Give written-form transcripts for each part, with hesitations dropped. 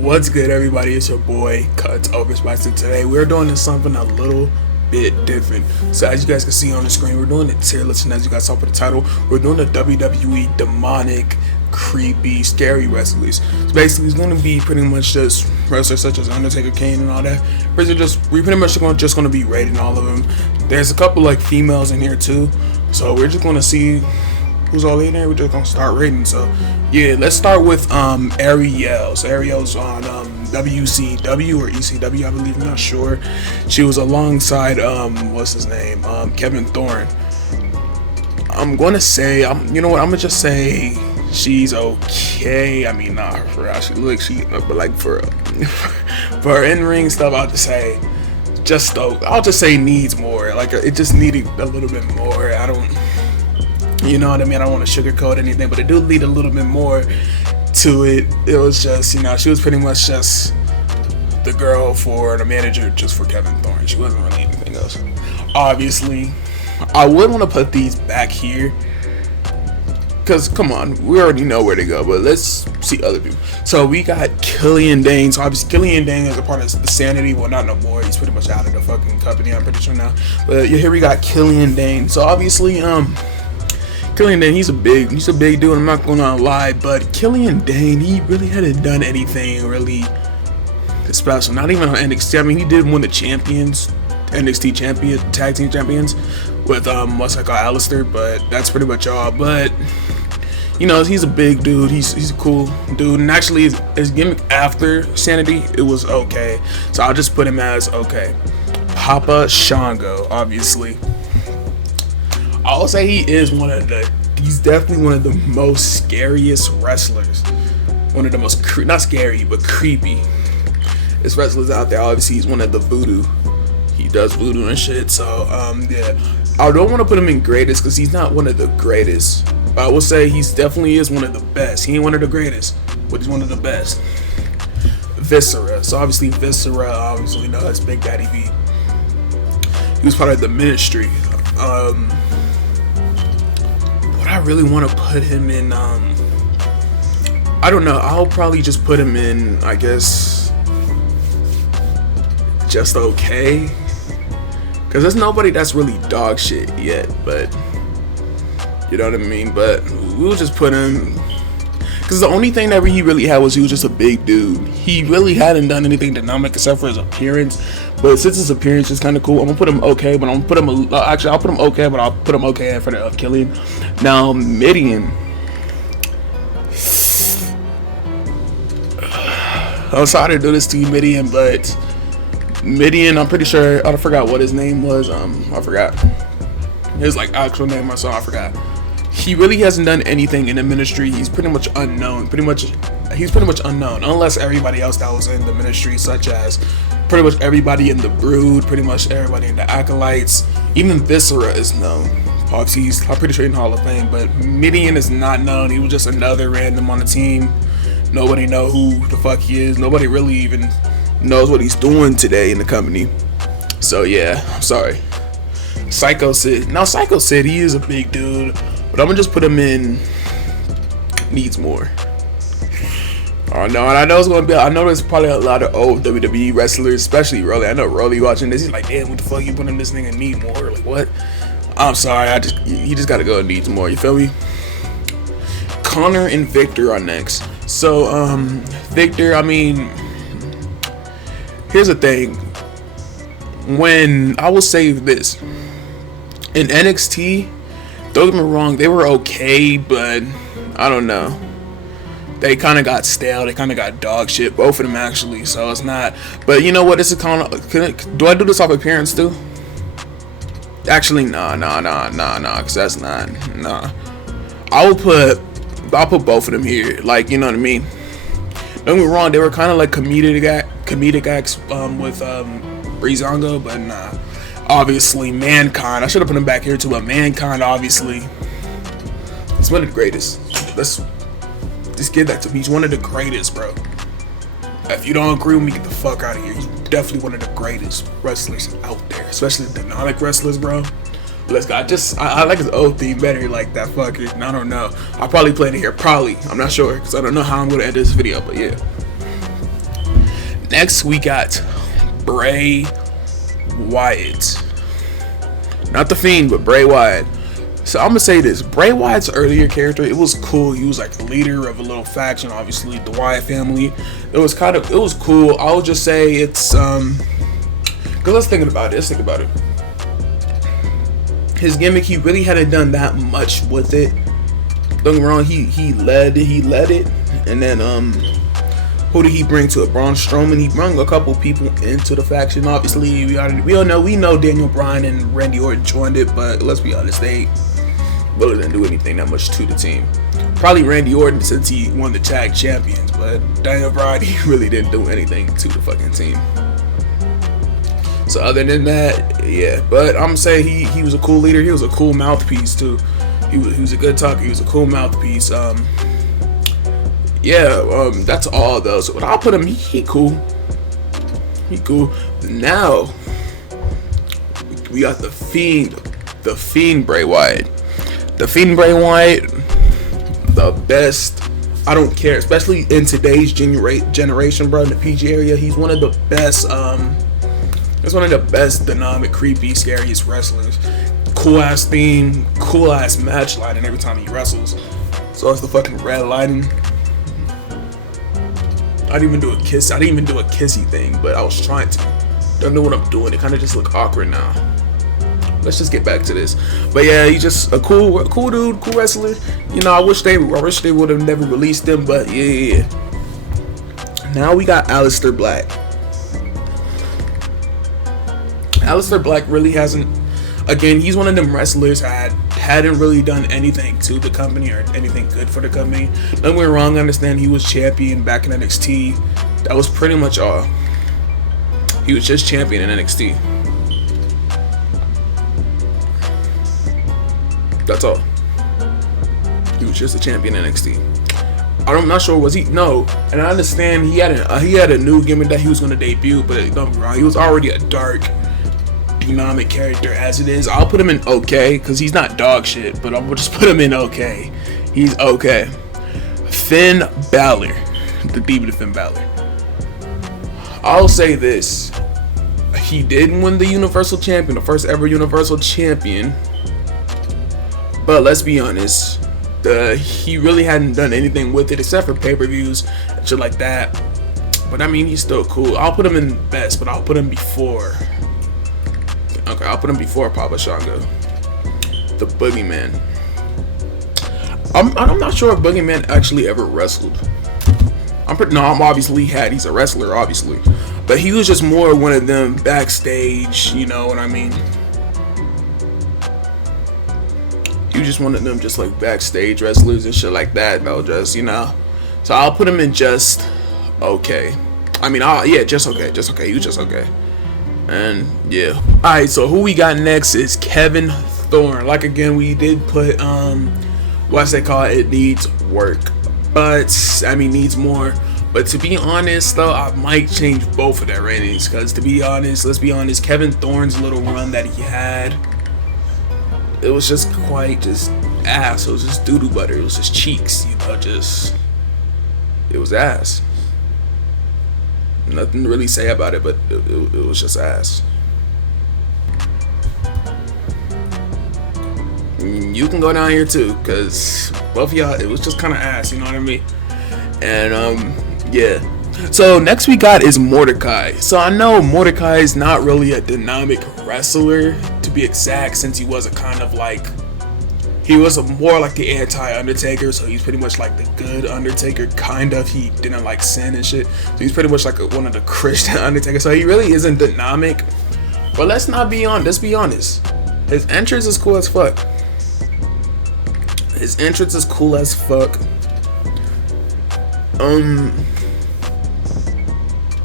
What's good, everybody? It's your boy cutoverspice, and today we're doing something a little bit different. So as you guys can see on the screen, we're doing the tier list, and as you guys saw for the title, we're doing the WWE demonic, creepy, scary wrestlers. So basically, it's going to be pretty much just wrestlers such as Undertaker, Kane, and all that. We're pretty much just going to be rating all of them. There's a couple like females in here too, so we're just going to see who's all in there. We're just gonna start rating. So yeah, let's start with Ariel. So Ariel's on WCW or ECW, I believe, I'm not sure. She was alongside what's his name, Kevin Thorne. I'm gonna say, you know what, I'm gonna just say she's okay. I mean, not for how she looks, but like for her in-ring stuff, I'll just say needs more. Like, it just needed a little bit more. You know what I mean? I don't want to sugarcoat anything, but it do lead a little bit more to it. It was just, you know, she was pretty much just the girl for the manager just for Kevin Thorne. She wasn't really anything else. Obviously, I would want to put these back here because, come on, we already know where to go, but let's see other people. So we got Killian Dane. So obviously Killian Dane is a part of the Sanity. Well, not no more. He's pretty much out of the fucking company, I'm pretty sure now. But yeah, here we got Killian Dane. So obviously, Killian Dane, he's a big dude, I'm not gonna lie, but Killian Dane, he really hadn't done anything really special, not even on NXT. I mean, he did win the NXT tag team champions with Alistair, but that's pretty much all. But you know, he's a big dude, he's a cool dude, and actually his gimmick after Sanity, it was okay, so I'll just put him as okay. Papa Shango, obviously. I'll say he's definitely one of the most scariest wrestlers. One of the most, not scary, but creepy wrestlers out there. Obviously, he's one of the voodoo. He does voodoo and shit. So, yeah. I don't want to put him in greatest because he's not one of the greatest. But I will say he's definitely is one of the best. He ain't one of the greatest, but he's one of the best. Viscera. So, obviously, Viscera, obviously, that's Big Daddy V. He was part of the Ministry. I really want to put him in, I don't know, I'll probably just put him in, I guess, just okay, because there's nobody that's really dog shit yet, but, you know what I mean, but we'll just put him, because the only thing that he really had was he was just a big dude. He really hadn't done anything dynamic except for his appearance. But since his appearance is kind of cool, I'm gonna put him okay. But I'll put him okay. But I'll put him okay in front of Killian. Now Midian. I'm sorry to do this to you, Midian, but Midian, I'm pretty sure I forgot what his name was. I forgot his actual name or something. I forgot. He really hasn't done anything in the Ministry. He's pretty much unknown. He's pretty much unknown, unless everybody else that was in the Ministry, such as pretty much everybody in the Brood, pretty much everybody in the Acolytes. Even Viscera is known. Obviously, I'm pretty sure in the Hall of Fame, but Midian is not known. He was just another random on the team. Nobody know who the fuck he is. Nobody really even knows what he's doing today in the company. So yeah, I'm sorry. Psycho Sid. Now Psycho Sid, he is a big dude, but I'm gonna just put him in needs more. Oh no, and I know there's probably a lot of old WWE wrestlers, especially Rolly. I know Rolly watching this, he's like, damn, what the fuck you putting this nigga need more? Like, what? I'm sorry, he just gotta go needs more, you feel me? Connor and Victor are next. So, Victor, I mean, here's the thing. When I will say this, in NXT, don't get me wrong, they were okay, but I don't know. They kind of got stale. They kind of got dog shit. Both of them, actually. So it's not. But you know what? This is kind of. Do I do this off appearance too? Actually, nah. Cause that's not. Nah. I'll put both of them here. Like, you know what I mean? Don't get me wrong. They were kind of like comedic acts with Breezango, but nah. Obviously, Mankind. I should have put him back here too. But Mankind, obviously, he's one of the greatest. Let's just give that to me. He's one of the greatest, bro. If you don't agree with me, get the fuck out of here. He's definitely one of the greatest wrestlers out there, especially the dynamic wrestlers, bro. Let's go. I like his old theme better, like that fucker. I don't know. I'll probably play it here. Probably. I'm not sure because I don't know how I'm gonna edit this video, but yeah. Next, we got Bray Wyatt. Not the Fiend, but Bray Wyatt. So I'm gonna say this: Bray Wyatt's earlier character, it was cool. He was like the leader of a little faction, obviously the Wyatt family. It was cool. I'll just say it's cause let's think about it. His gimmick, he really hadn't done that much with it. Don't get me wrong, he led it, and then who did he bring to it? Braun Strowman. He brought a couple people into the faction. Obviously, we know Daniel Bryan and Randy Orton joined it, but let's be honest, they really didn't do anything that much to the team. Probably Randy Orton since he won the tag champions, but Daniel Bryan, he really didn't do anything to the fucking team. So other than that, yeah. But I'm gonna say he was a cool leader. He was a cool mouthpiece too. He was a good talker. He was a cool mouthpiece. That's all though. So I'll put him. He cool. Now we got the Fiend Bray Wyatt. The Fiend Bray Wyatt, the best. I don't care, especially in today's generation, bro. In the PG area, he's one of the best. He's one of the best dynamic, creepy, scariest wrestlers. Cool ass theme, cool ass match lighting every time he wrestles. So it's the fucking red lighting. I didn't even do a kissy thing, but I was trying to. Don't know what I'm doing. It kind of just look awkward now. Let's just get back to this. But yeah, he's just a cool dude, cool wrestler. You know, I wish they would have never released him, but yeah. Now we got Aleister Black. Aleister Black really hasn't. Again, he's one of them wrestlers that hadn't really done anything to the company or anything good for the company. Don't get me wrong, I understand he was champion back in NXT. That was pretty much all. He was just champion in NXT. That's all. He was just a champion in NXT. I'm not sure, was he? No. And I understand he had a new gimmick that he was going to debut, but don't get me wrong, he was already a dark, dynamic character as it is. I'll put him in okay, because he's not dog shit, but I'll just put him in okay. He's okay. Finn Balor. The Demon of Finn Balor. I'll say this. He did win the Universal Champion, the first ever Universal Champion. But let's be honest, he really hadn't done anything with it except for pay-per-views and shit like that. But I mean, he's still cool. I'll put him in best, but I'll put him before. Okay, I'll put him before Papa Shango. The Boogeyman. I'm not sure if Boogeyman actually ever wrestled. He's a wrestler, obviously. But he was just more one of them backstage, you know what I mean? He was just one of them just like backstage wrestlers and shit like that. They'll just, you know. So I'll put him in just okay. I mean, just okay. He was just okay. And yeah. Alright, so who we got next is Kevin Thorne. Like again, we did put what's they call it needs work. But I mean needs more. But to be honest though, I might change both of their ratings. Cause to be honest, let's be honest, Kevin Thorne's little run that he had, it was just quite just ass. It was just doo-doo butter. It was just cheeks, you know, it was ass. Nothing to really say about it, but it was just ass. You can go down here too, cause both of y'all, it was just kind of ass, you know what I mean? And yeah. So next we got is Mordecai. So I know Mordecai is not really a dynamic wrestler, to be exact, since he was he was more like the anti-Undertaker, so he's pretty much like the good Undertaker, kind of. He didn't like sin and shit, so he's pretty much like one of the Christian Undertaker, so he really isn't dynamic. But let's be honest, his entrance is cool as fuck.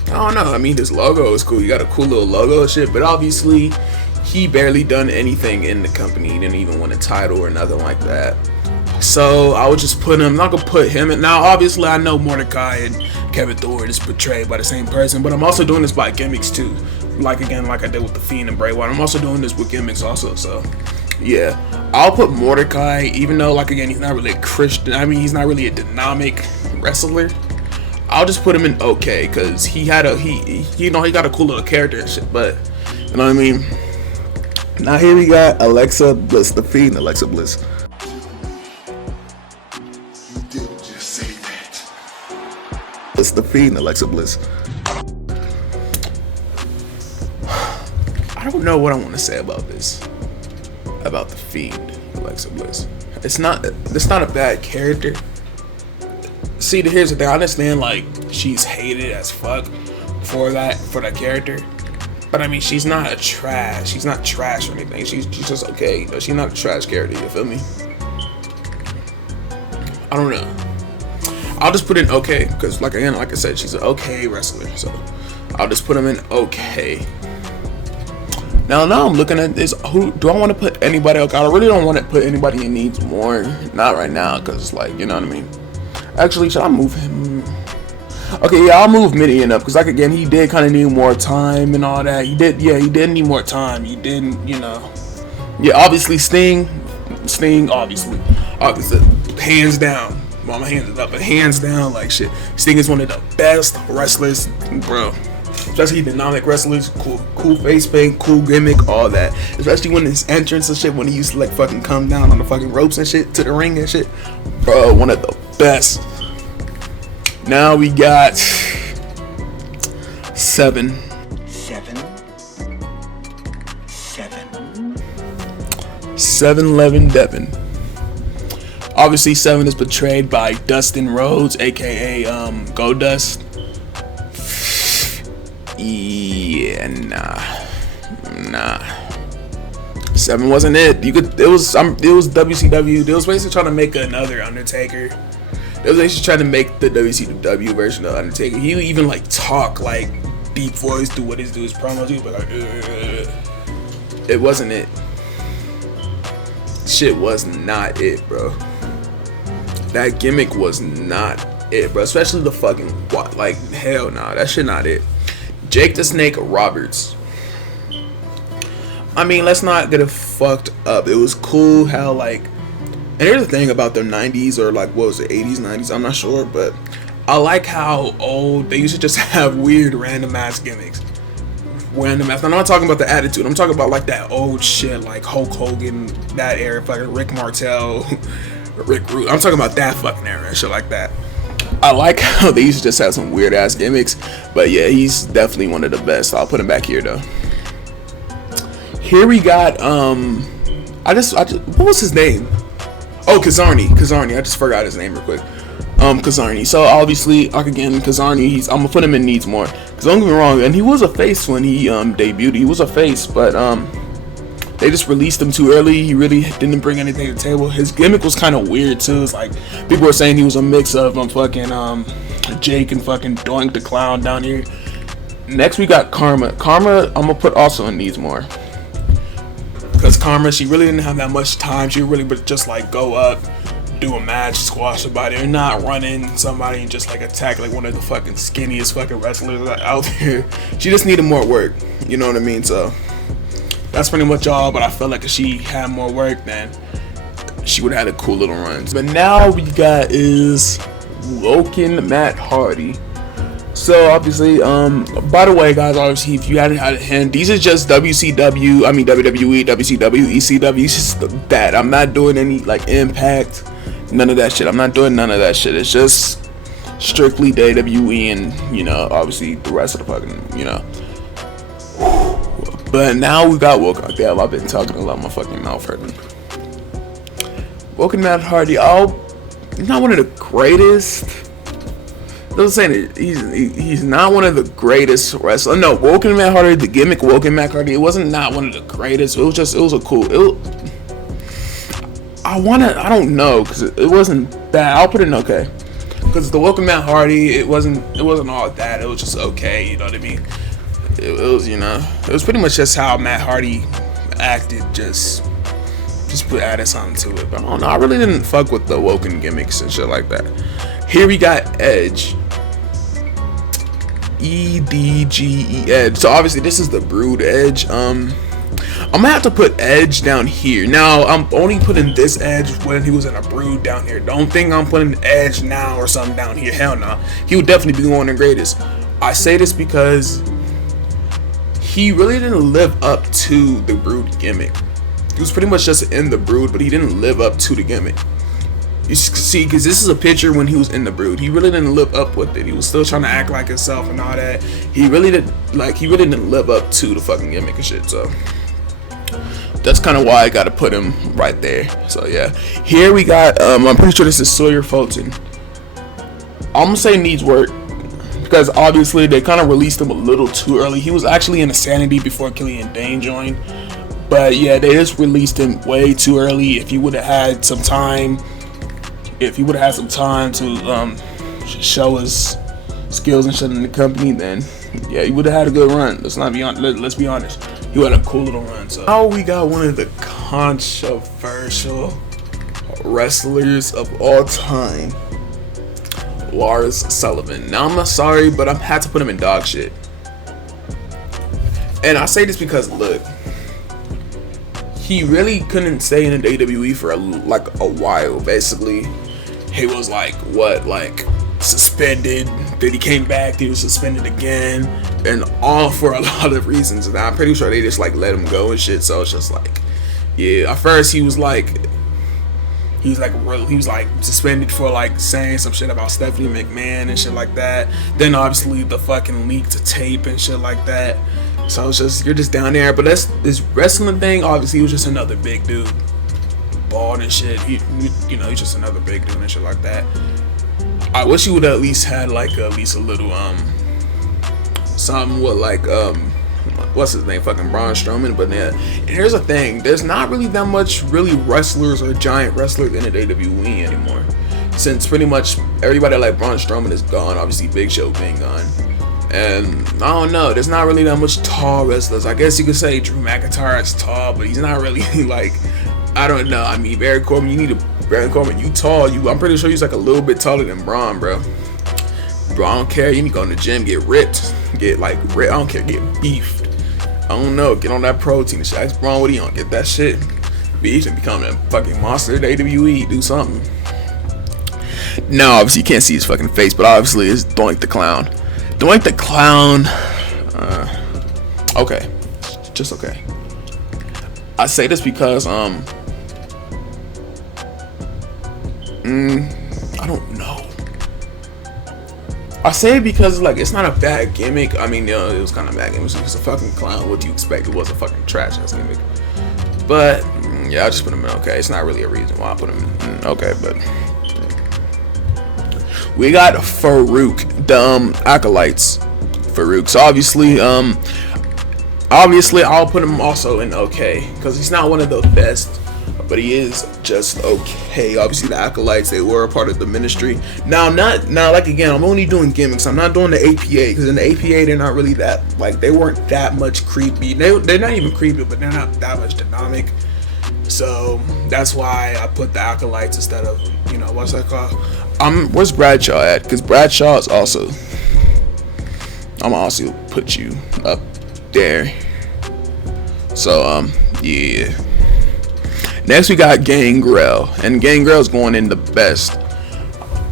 I don't know, I mean, his logo is cool. You got a cool little logo and shit, but obviously he barely done anything in the company. He didn't even win a title or nothing like that. So I would just put him, I'm not gonna put him in. Now obviously I know Mordecai and Kevin Thorne is portrayed by the same person, but I'm also doing this by gimmicks too. Like I did with the Fiend and Bray Wyatt, I'm also doing this with gimmicks also. So yeah, I'll put Mordecai, even though he's not really a Christian. I mean, he's not really a dynamic wrestler. I'll just put him in okay, cause he got a cool little character and shit. But you know what I mean. Now here we got Alexa Bliss, the Fiend, Alexa Bliss. You didn't just say that. It's the Fiend, Alexa Bliss. I don't know what I want to say about this. About the Fiend, Alexa Bliss. It's not a bad character. See, here's the thing. I understand, like, she's hated as fuck for that character. But I mean, she's not trash. She's not trash or anything. She's just okay. You know, she's not a trash character. You feel me? I don't know. I'll just put in okay, because like I said, she's an okay wrestler. So I'll just put him in okay. Now I'm looking at this. Who do I want to put anybody else? I really don't want to put anybody in needs more. Not right now, because like, you know what I mean. Actually, should I move him? Okay, yeah, I'll move Midian up, because like again, he did kind of need more time and all that. He did need more time. He didn't, you know. Yeah, obviously Sting, obviously, hands down. Well, my hands is up, but hands down, like shit. Sting is one of the best wrestlers, bro. Especially dynamic wrestlers, cool face paint, cool gimmick, all that. Especially when his entrance and shit, when he used to like fucking come down on the fucking ropes and shit to the ring and shit. Bro, one of the best. Now we got 7. 7-Eleven Devin. Obviously, 7 is portrayed by Dustin Rhodes, aka Goldust. Yeah, nah. 7 wasn't it. It was WCW. They was basically trying to make another Undertaker. They was basically trying to make the WCW version of Undertaker. He would even like talk like deep voice, do his promos. He would be like, It wasn't it. Shit was not it, bro. That gimmick was not it, bro. Especially the fucking like hell nah, that shit not it. Jake the Snake Roberts. I mean, let's not get it fucked up. It was cool how like, and here's the thing about the 90s or like what was it, 80s, 90s, I'm not sure, but I like how old they used to just have weird random ass gimmicks. Random ass. I'm not talking about the attitude. I'm talking about like that old shit, like Hulk Hogan, that era, fucking Rick Martel, Rick Rude. I'm talking about that fucking era, shit like that. I like how they used to just have some weird ass gimmicks, but yeah, he's definitely one of the best. I'll put him back here though. Here we got what was his name? Oh, Kazarni. I just forgot his name real quick. Kazarni. So obviously, like again, Kazarni. I'm gonna put him in needs more. Cause don't get me wrong, and he was a face when he debuted. He was a face, but they just released him too early. He really didn't bring anything to the table. His gimmick was kind of weird too. It's like people were saying he was a mix of fucking Jake and fucking Doink the Clown down here. Next we got Karma. I'm gonna put also in needs more. Because Karma, she really didn't have that much time. She really would just like go up, do a match, squash somebody, or not running somebody and just like attack like one of the fucking skinniest fucking wrestlers out there. She just needed more work. You know what I mean? So that's pretty much all. But I felt like if she had more work, then she would have had a cool little run. But now we got is Woken Matt Hardy. So obviously, by the way, guys, obviously, if you hadn't had a hint, these are just WWE, WCW, ECW, it's just that. I'm not doing any like Impact, none of that shit. I'm not doing none of that shit. It's just strictly WWE and, you know, obviously the rest of the fucking, you know. But now we got Woken. Damn, I've been talking a lot, my fucking mouth hurting. Woken Matt Hardy, he's not one of the greatest. I'm saying he's not one of the greatest wrestlers. No, Woken Matt Hardy, the gimmick Woken Matt Hardy, it wasn't not one of the greatest. It was a cool. I don't know, because it wasn't bad. I'll put it in okay. Because the Woken Matt Hardy, it wasn't all that. It was just okay. You know what I mean? It was, you know, it was pretty much just how Matt Hardy acted. Just added something to it. But I don't know. I really didn't fuck with the Woken gimmicks and shit like that. Here we got Edge. EDGE Edge. So obviously this is the Brood Edge. I'm gonna have to put Edge down here. Now I'm only putting this Edge when he was in a Brood down here. Don't think I'm putting Edge now or something down here. Hell no. He would definitely be one of the greatest. I say this because he really didn't live up to the Brood gimmick. He was pretty much just in the Brood, but he didn't live up to the gimmick. You see, because this is a picture when he was in the Brood. He really didn't live up with it. He was still trying to act like himself and all that. He really didn't live up to the fucking gimmick and shit. So that's kind of why I gotta put him right there. So yeah, here we got. I'm pretty sure this is Sawyer Fulton. I'm gonna say needs work because obviously they kind of released him a little too early. He was actually in Insanity before Killian Dane joined, but yeah, they just released him way too early. If he would have had some time. If he would have had some time to show his skills and shit in the company, then yeah, he would have had a good run. Let's be honest. He had a cool little run. So now we got one of the controversial wrestlers of all time, Lars Sullivan. Now I'm not sorry, but I had to put him in dog shit. And I say this because look, he really couldn't stay in the WWE for a while. Basically, he was suspended. Then he came back. He was suspended again, and all for a lot of reasons. And I'm pretty sure they just let him go and shit. So it's just yeah. At first he was suspended for saying some shit about Stephanie McMahon and shit like that. Then obviously the fucking leaked tape and shit like that. So it's just, you're just down there. But that's this wrestling thing. Obviously, he was just another big dude, bald and shit. He's just another big dude and shit like that. I wish he would have at least had at least a little something with what's his name, fucking Braun Strowman. But yeah, and here's the thing: there's not really that much really wrestlers or giant wrestlers in the WWE anymore, since pretty much everybody like Braun Strowman is gone. Obviously, Big Show being gone. And I don't know, there's not really that much tall wrestlers. I guess you could say Drew McIntyre is tall, but he's not really I don't know. I mean, Baron Corbin, you tall. I'm pretty sure he's a little bit taller than Braun, bro. Bro, I don't care. You need to go in the gym, get ripped, get ripped. I don't care, get beefed. I don't know, get on that protein and shit. Ask Braun what he on, get that shit beefed and become a fucking monster at AWE. Do something. No, obviously you can't see his fucking face, but obviously it's Doink the Clown. Doink the Clown, okay, just okay. I say this because, I don't know. I say it because, it's not a bad gimmick. I mean, it was kind of bad gimmick. It was a fucking clown. What do you expect? It was a fucking trash-ass gimmick. But, yeah, I just put him in okay. It's not really a reason why I put him in okay, but... We got Farouk, the Acolytes. Farouk. So obviously I'll put him also in okay, because he's not one of the best, but he is just okay. Obviously the Acolytes, they were a part of the ministry. Now again, I'm only doing gimmicks. I'm not doing the APA, because in the APA they're not really that they weren't that much creepy. They're not even creepy, but they're not that much dynamic. So that's why I put the Acolytes instead of what's that called? Where's Bradshaw at? Because Bradshaw is also. I'm gonna also put you up there. So yeah. Next we got Gangrel, and Gangrel's going in the best.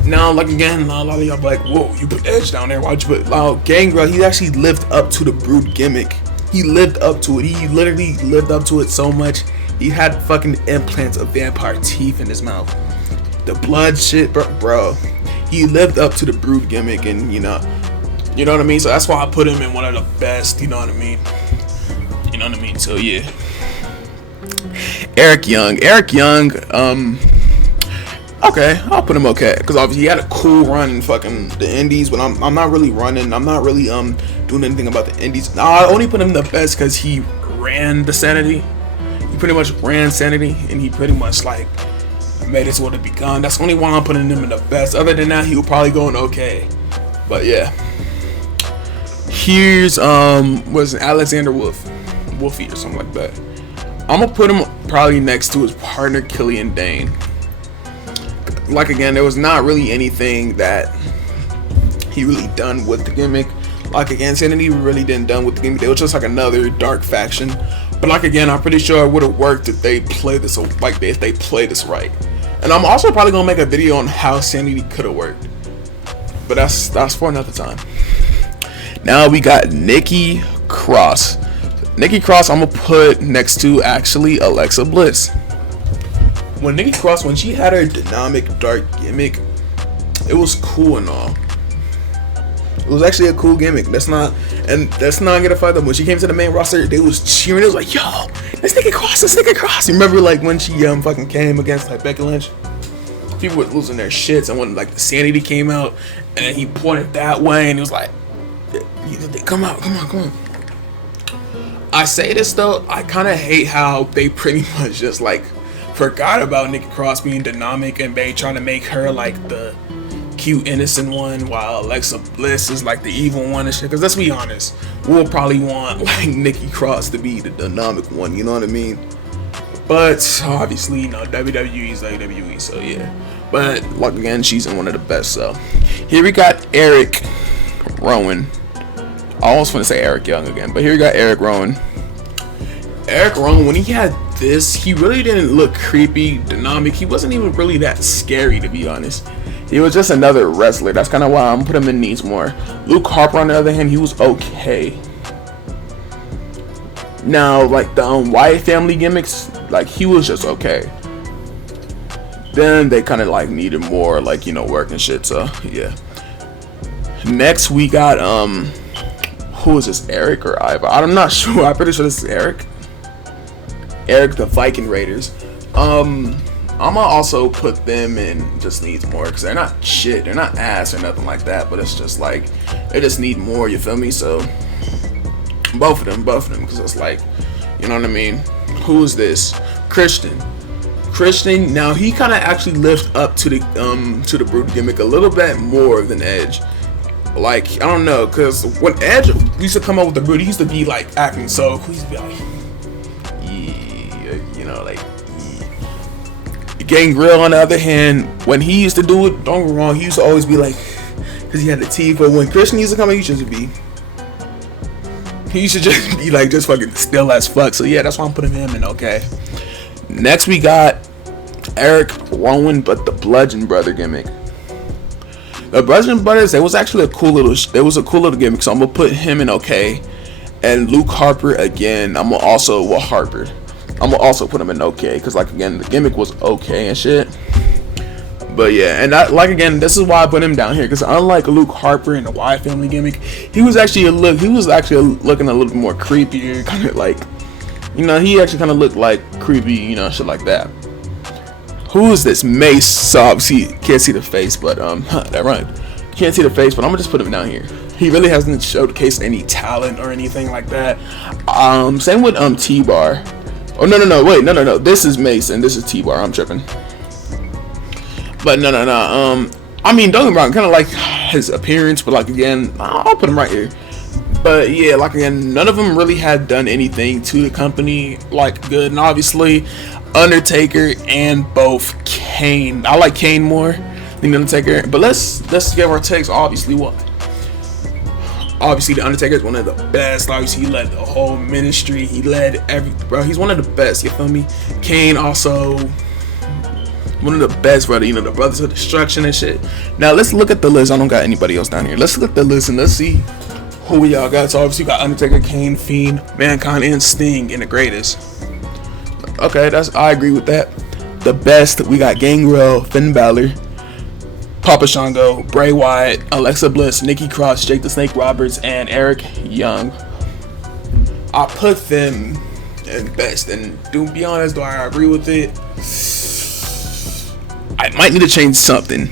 Now, again, a lot of y'all be like, whoa, you put Edge down there. Why'd you put Gangrel? He actually lived up to the Brood gimmick. He lived up to it. He literally lived up to it so much. He had fucking implants of vampire teeth in his mouth. The blood shit, bro. He lived up to the Brood gimmick, and you know what I mean. So that's why I put him in one of the best. You know what I mean. So yeah. Eric Young. Okay, I'll put him okay, because obviously he had a cool run in fucking the Indies. But I'm not really running. I'm not really doing anything about the Indies. No, I only put him the best because he ran the Sanity. He pretty much ran Sanity, and he pretty much made it to what it begun. That's only why I'm putting him in the best. Other than that, he will probably go in okay. But yeah. Here's was Alexander Wolfie or something like that. I'm gonna put him probably next to his partner Killian Dane. Again, there was not really anything that he really done with the gimmick. Again, Sanity really didn't done with the gimmick. They was just another dark faction But like again, I'm pretty sure it would have worked if they play this if they play this right. And I'm also probably gonna make a video on how Sanity could have worked. But that's for another time. Now we got Nikki Cross. Nikki Cross I'm gonna put next to actually Alexa Bliss. When Nikki Cross, when she had her dynamic dark gimmick, it was cool and all. It was actually a cool gimmick. Let's not get a fight them. When she came to the main roster, they was cheering. It was like, yo, let's Nikki Cross, let's Nikki Cross. You remember like when she fucking came against like Becky Lynch? People were losing their shits, and when like the Sanity came out, and then he pointed that way, and he was like, come on. I say this though, I kind of hate how they pretty much just like forgot about Nikki Cross being dynamic and they trying to make her like the cute innocent one, while Alexa Bliss is like the evil one and shit. Because let's be honest, we'll probably want like Nikki Cross to be the dynamic one, you know what I mean? But obviously, you know, WWE is WWE, so yeah. But like again, she's in one of the best. So here we got Eric Rowan. I almost want to say Eric Young again, but here we got Eric Rowan. Eric Rowan, when he had this, he really didn't look creepy, dynamic. He wasn't even really that scary, to be honest. He was just another wrestler. That's kind of why I'm putting him in these more. Luke Harper, on the other hand, he was okay. Now, like the Wyatt family gimmicks, like he was just okay. Then they kind of like needed more, like, you know, work and shit. So yeah. Next we got who is this? Eric or Ivar? I'm not sure. I'm pretty sure this is Eric. Eric the Viking Raiders. I'm gonna also put them in just needs more, because they're not shit, they're not ass or nothing like that, but it's just like they just need more, you feel me? So both of them, because it's like, you know what I mean? Who is this? Christian, now he kind of actually lived up to the Brood gimmick a little bit more than Edge. Like, I don't know, because when Edge used to come up with the Brood, he used to be like acting so cool. He used to be like, yeah, you know, like, yeah. Gangrel, on the other hand, when he used to do it, don't get me wrong, he used to always be like, because he had the teeth. But when Christian used to come in, he used to just be like, just fucking still as fuck. So yeah, that's why I'm putting him in. Okay. Next we got Eric Rowan, but the Bludgeon Brother gimmick. The Bludgeon Brothers, it was actually a cool little gimmick, so I'm gonna put him in okay. And Luke Harper again, I'm gonna also put him in okay, because like again, the gimmick was okay and shit. But yeah, and like again, this is why I put him down here, because unlike Luke Harper and the Wyatt family gimmick, he was actually looking a little more creepier, kind of like, you know, he actually kind of looked like creepy, you know, shit like that. Who is this? Mace. So obviously you can't see the face, but that right. You can't see the face, but I'm gonna just put him down here. He really hasn't showcased any talent or anything like that. Same with T-Bar. Oh no. This is Mace and this is T-Bar. I'm tripping. But no. I mean, don't get me wrong, kind of like his appearance, but like again, I'll put him right here. But yeah, like again, none of them really had done anything to the company like good. And obviously, Undertaker and both Kane. I like Kane more than Undertaker. But let's give our takes. Obviously, what? Obviously, the Undertaker is one of the best. Obviously, he led the whole ministry. He led bro. He's one of the best. You feel me? Kane also one of the best, brother. You know, the Brothers of Destruction and shit. Now let's look at the list. I don't got anybody else down here. Let's look at the list and let's see who we all got. So obviously, we got Undertaker, Kane, Fiend, Mankind, and Sting in the greatest. Okay, I agree with that. The best, we got Gangrel, Finn Balor, Papa Shango, Bray Wyatt, Alexa Bliss, Nikki Cross, Jake the Snake Roberts, and Eric Young. I put them in best, and to be honest, do I agree with it? I might need to change something.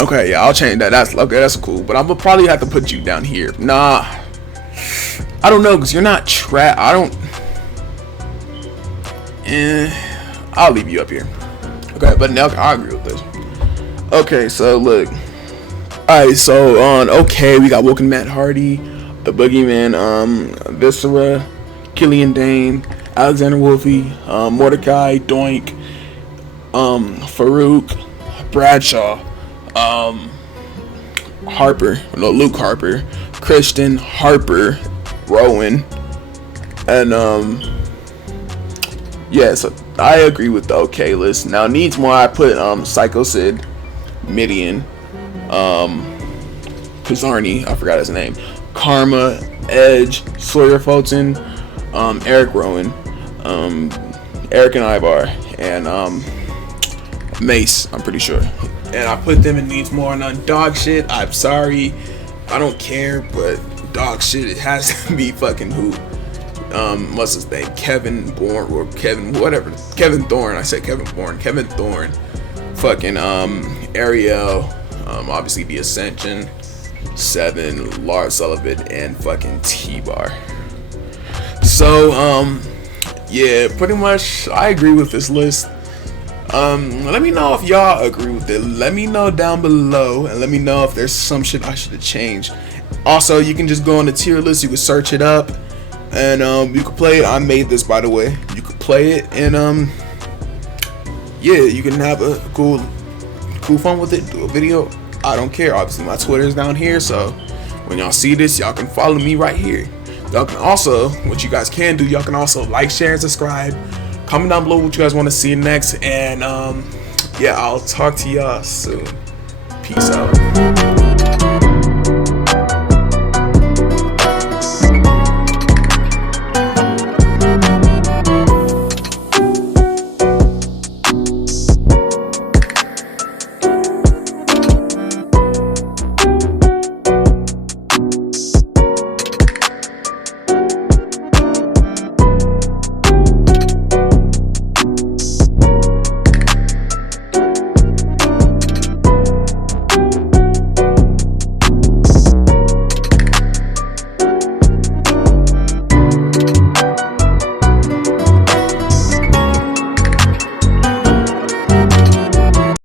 Okay, yeah, I'll change that. That's cool. But I'm gonna probably have to put you down here. Nah, I don't know, because you're not I'll leave you up here. Okay, but now I agree with this. Okay, so look. Alright, so on okay, we got Woken Matt Hardy, the Boogeyman, Viscera, Killian Dane, Alexander Wolfe, Mordecai, Doink, Farouk, Bradshaw, Luke Harper, Christian, Harper, Rowan, and yeah, so I agree with the okay list. Now needs more, I put Psycho Sid, Midian, Kazarni, I forgot his name, Karma, Edge, Sawyer Fulton, Eric Rowan, Eric and Ivar, and Mace, I'm pretty sure. And I put them in needs more and on dog shit. I'm sorry, I don't care, but dog shit, it has to be fucking who? What's his name? Kevin Bourne or Kevin whatever. Kevin Thorne. I said Kevin Bourne. Kevin Thorne. Fucking Ariel. Obviously the Ascension. 7, Lars Sullivan, and fucking T-Bar. So yeah, pretty much I agree with this list. Let me know if y'all agree with it. Let me know down below, and let me know if there's some shit I should have changed. Also, you can just go on the tier list, you can search it up, and you can play it. I made this, by the way. You can play it, and yeah, you can have a cool fun with it, do a video. I don't care. Obviously my Twitter is down here, so when y'all see this, y'all can follow me right here. Y'all can also, what you guys can do, y'all can also like, share, and subscribe. Comment down below what you guys want to see next, and yeah, I'll talk to y'all soon. Peace out.